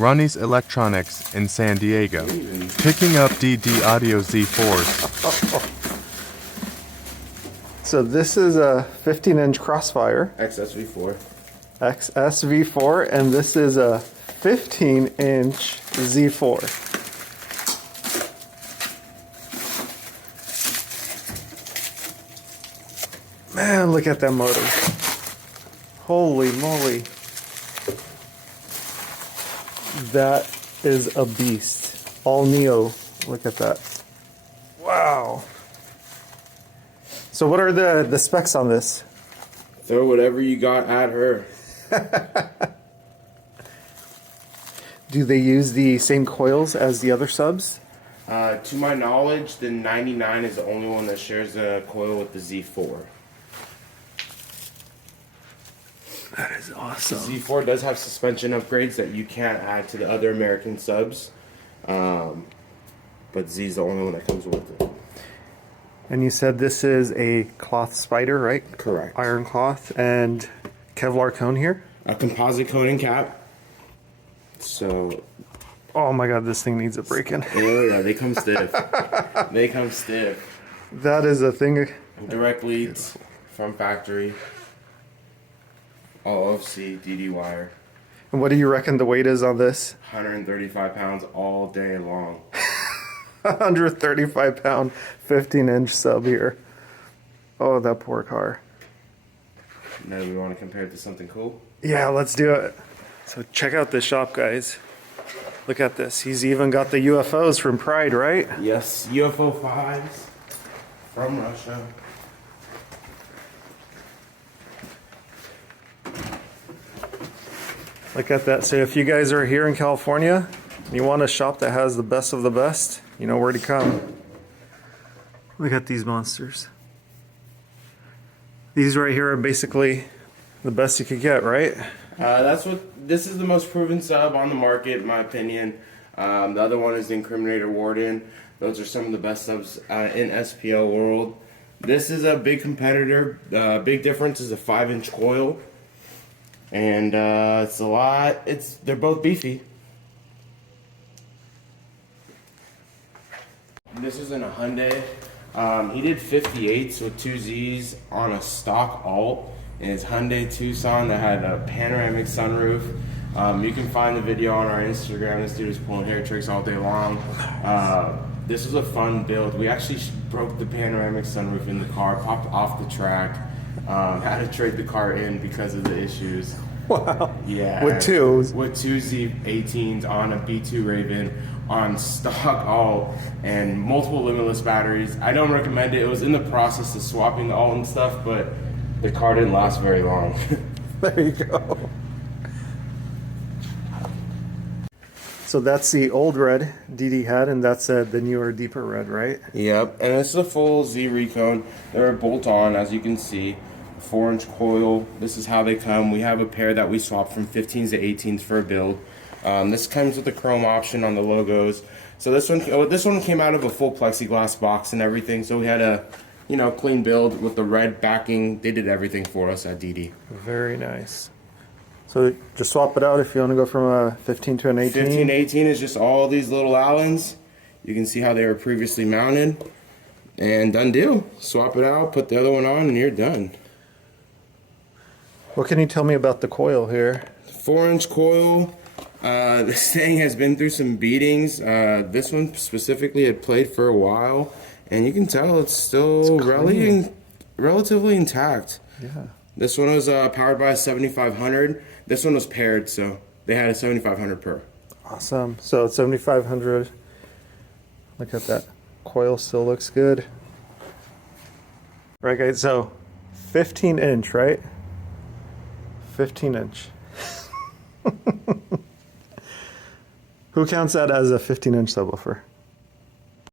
Ronnie's Electronics in San Diego, picking up DD Audio Z4s. So this is a 15-inch Crossfire XSV4. XSV4, and this is a 15-inch Z4. Man, look at that motor. Holy moly. That is a beast. All Neo. Look at that. Wow. So what are the specs on this? Throw whatever you got at her. Do they use the same coils as the other subs? To my knowledge, the 99 is the only one that shares a coil with the Z4. That is awesome. Z4 does have suspension upgrades that you can't add to the other American subs. But Z is the only one that comes with it. And you said this is a cloth spider, right? Correct. Iron cloth and Kevlar cone here? A composite coating cap. So... Oh my god, this thing needs a break-in. Yeah, they come stiff. They come stiff. That is a thing. Direct leads from factory. All OFC, DD wire. And what do you reckon the weight is on this? 135 pounds all day long. 135 pound 15-inch sub here. Oh, that poor car. Now we want to compare it to something cool? Yeah, let's do it. So check out this shop, guys. Look at this. He's even got the UFOs from Pride, right? Yes, UFO 5s from Russia. Look at that. So if you guys are here in California and you want a shop that has the best of the best, you know where to come. Look at these monsters. These right here are basically the best you could get, right? This is the most proven sub on the market, in my opinion. The other one is the Incriminator Warden. Those are some of the best subs in SPL world. This is a big competitor. Big difference is a 5-inch coil. And it's a lot. They're both beefy. This is in a Hyundai. He did 58s with 2 Zs on a stock alt in his Hyundai Tucson that had a panoramic sunroof. You can find the video on our Instagram. This dude is pulling hair tricks all day long. This was a fun build. We actually broke the panoramic sunroof in the car, popped off the track. Had to trade the car in because of the issues. Wow. Yeah. With two Z18s on a B2 Raven on stock alt and multiple limitless batteries. I don't recommend it. It was in the process of swapping the alt and stuff, but the car didn't last very long. There you go. So that's the old red DD had, and that's the newer, deeper red, right? Yep, and this is a full Z recone. They're bolt-on, as you can see. 4-inch coil. This is how they come. We have a pair that we swapped from 15s to 18s for a build. This comes with the chrome option on the logos. So this one came out of a full plexiglass box and everything. So we had a, clean build with the red backing. They did everything for us at DD. Very nice. So just swap it out if you want to go from a 15 to an 18. 15 to 18 is just all these little Allens. You can see how they were previously mounted. And done deal. Swap it out, put the other one on, and you're done. What can you tell me about the coil here? 4-inch coil. This thing has been through some beatings. This one specifically had played for a while, and you can tell it's still relatively intact. Yeah. This one was powered by a 7500. This one was paired, so they had a 7500 per. Awesome. So it's 7500. Look at that. Coil still looks good. Right, guys, so 15-inch, right? 15-inch. Who counts that as a 15-inch subwoofer?